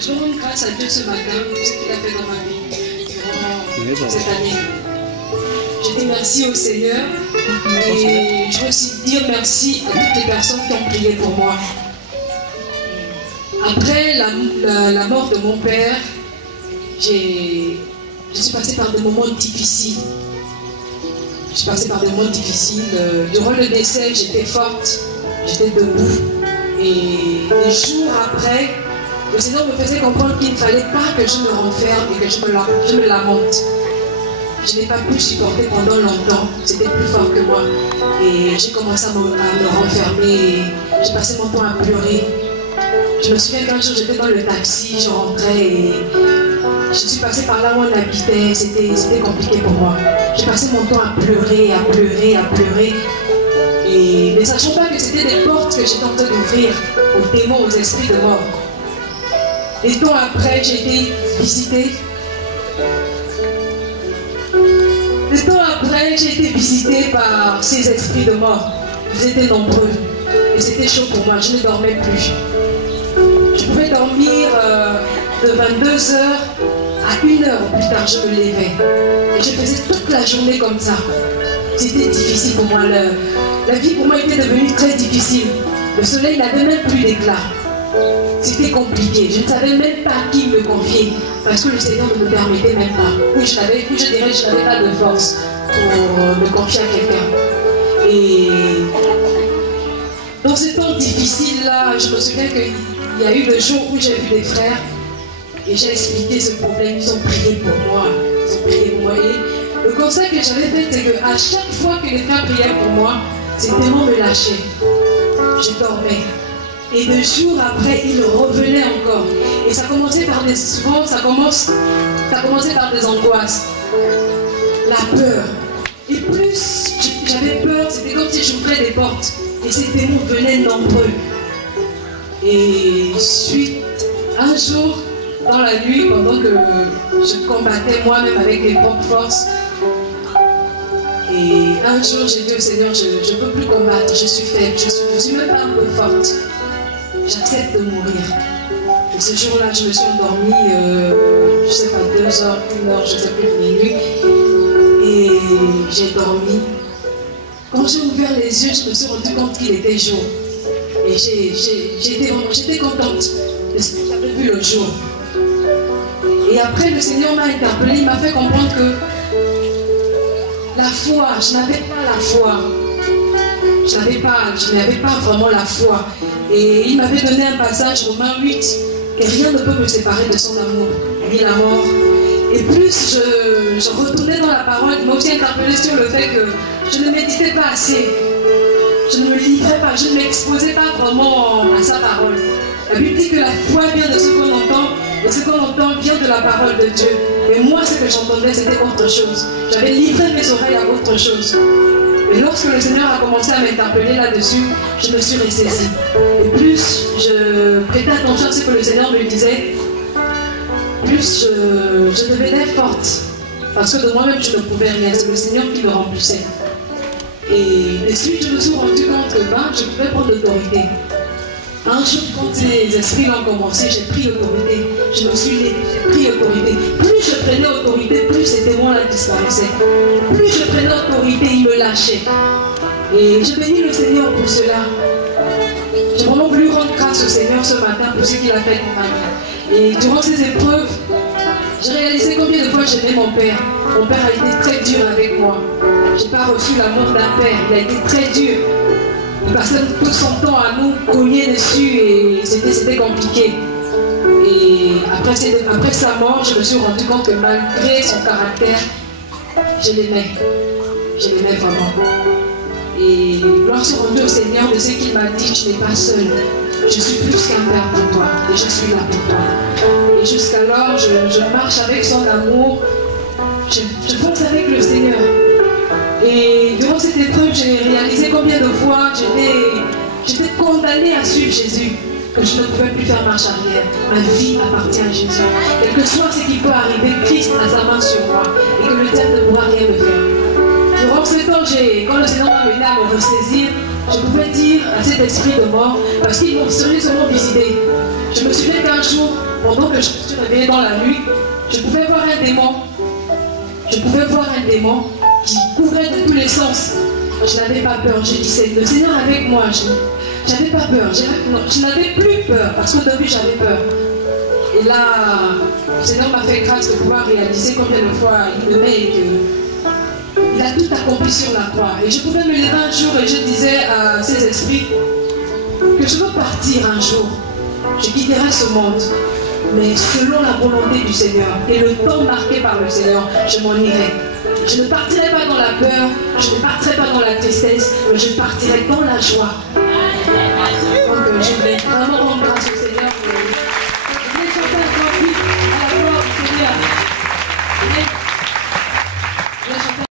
Je rends grâce à Dieu ce matin pour ce qu'il a fait dans ma vie durant cette année. Je dis merci au Seigneur et je veux aussi dire merci à toutes les personnes qui ont prié pour moi. Après la mort de mon père, je suis passée par des moments difficiles. Je suis passée par des moments difficiles. Durant le décès, j'étais forte, j'étais debout. Et des jours après, le Seigneur me faisait comprendre qu'il ne fallait pas que je me renferme et que je me lamente. Je n'ai pas pu supporter pendant longtemps, c'était plus fort que moi. Et j'ai commencé à me renfermer, j'ai passé mon temps à pleurer. Je me souviens qu'un jour j'étais dans le taxi, je rentrais et je suis passée par là où on habitait, c'était compliqué pour moi. J'ai passé mon temps à pleurer, à pleurer, à pleurer. Et ne sachant pas que c'était des portes que j'étais en train d'ouvrir aux démons, aux esprits de mort. Et temps après, j'ai été visitée. Et temps après, j'ai été visitée par ces esprits de mort. Ils étaient nombreux. Et c'était chaud pour moi, je ne dormais plus. Je pouvais dormir de 22h à 1h plus tard, je me levais. Et je faisais toute la journée comme ça. C'était difficile pour moi. La vie pour moi était devenue très difficile. Le soleil n'avait même plus d'éclat. C'était compliqué. Je ne savais même pas à qui me confier. Parce que le Seigneur ne me permettait même pas. Ou je dirais que je n'avais pas de force pour me confier à quelqu'un. Et dans ce temps difficile-là, je me souviens qu'il y a eu des jours où j'ai vu des frères et j'ai expliqué ce problème. Ils ont prié pour moi. Ils ont prié pour moi. Et le conseil que j'avais fait, c'est qu'à chaque fois que les frères priaient pour moi, ces démons me lâchaient. Je dormais. Et 2 jours après, ils revenaient encore. Et ça commençait par des... Souvent, ça commençait par des angoisses. La peur. Et plus j'avais peur, c'était comme si j'ouvrais des portes. Et ces démons venaient nombreux. Et suite, un jour, dans la nuit, pendant que je combattais moi-même avec mes propres forces, et un jour, j'ai dit au Seigneur, je ne peux plus combattre, je suis faible, je ne suis même pas un peu forte. J'accepte de mourir. Et ce jour-là, je me suis endormie, je ne sais pas, 2 heures, 1 heure, je ne sais plus, minuit. Et j'ai dormi. Quand j'ai ouvert les yeux, je me suis rendu compte qu'il était jour. Et j'étais contente de ce que j'avais vu le jour. Et après, le Seigneur m'a interpellée, il m'a fait comprendre que la foi, je n'avais pas la foi. Je n'avais pas vraiment la foi. Et il m'avait donné un passage, Romains 8, que rien ne peut me séparer de son amour, ni la mort. Et plus je retournais dans la parole, il m'a aussi interpellé sur le fait que je ne méditais pas assez. Je ne me livrais pas, je ne m'exposais pas vraiment à sa parole. La Bible dit que la foi vient de ce qu'on entend, et ce qu'on entend vient de la parole de Dieu. Mais moi, ce que j'entendais, c'était autre chose. J'avais livré mes oreilles à autre chose. Et lorsque le Seigneur a commencé à m'interpeller là-dessus, je me suis ressaisie. Et plus je prêtais attention à ce que le Seigneur me disait, plus je devenais forte. Parce que de moi-même, je ne pouvais rien. C'est le Seigneur qui me remplissait. Et de suite, je me suis rendu compte que je pouvais prendre l'autorité. Un jour, quand ces esprits ont commencé, j'ai pris l'autorité. Je me suis levée, j'ai pris l'autorité. Plus je prenais l'autorité, plus ces démons-là disparaissaient. Plus je prenais l'autorité, ils me lâchaient. Et je bénis le Seigneur pour cela. J'ai vraiment voulu rendre grâce au Seigneur ce matin pour ce qu'il a fait pour ma vie. Et durant ces épreuves, j'ai réalisé combien de fois j'aimais mon père. Mon père a été très dur avec moi. Je n'ai pas reçu l'amour d'un père. Il a été très dur. Il passait tout son temps à nous cogner dessus et c'était compliqué. Et après sa mort, je me suis rendu compte que malgré son caractère, je l'aimais. Je l'aimais vraiment. Et gloire soit rendue au Seigneur de ce qu'il m'a dit, tu n'es pas seul. Je suis plus qu'un père pour toi et je suis là pour toi. Et jusqu'alors, je marche avec son amour. Je fonce avec le Seigneur. Et durant cette épreuve, j'ai réalisé combien de fois j'étais condamnée à suivre Jésus, que je ne pouvais plus faire marche arrière. Ma vie appartient à Jésus. Quel que soit ce qui peut arriver, Christ a sa main sur moi et que le diable ne pourra rien me faire. Durant ce temps, quand le Seigneur m'a mené à me ressaisir, je pouvais dire à cet esprit de mort, parce qu'ils m'ont sérieusement visité. Je me souviens qu'un jour, pendant que je me suis réveillée dans la nuit, je pouvais voir un démon. Je pouvais voir un démon qui courait de tous les sens. Je n'avais pas peur. J'ai dit, c'est le Seigneur avec moi. Je n'avais pas peur. Je n'avais plus peur parce qu'au début, j'avais peur. Et là, le Seigneur m'a fait grâce de pouvoir réaliser combien de fois il m'aimait et qu'il a tout accompli sur la croix. Et je pouvais me lever un jour et je disais à ces esprits que je veux partir un jour. Je quitterai ce monde, mais selon la volonté du Seigneur et le temps marqué par le Seigneur, je m'en irai. Je ne partirai pas dans la peur, je ne partirai pas dans la tristesse, mais je partirai dans la joie. Donc je voulais vraiment rendre grâce au Seigneur. Je voulais chanter un grand prix à la gloire du Seigneur. Je voulais chanter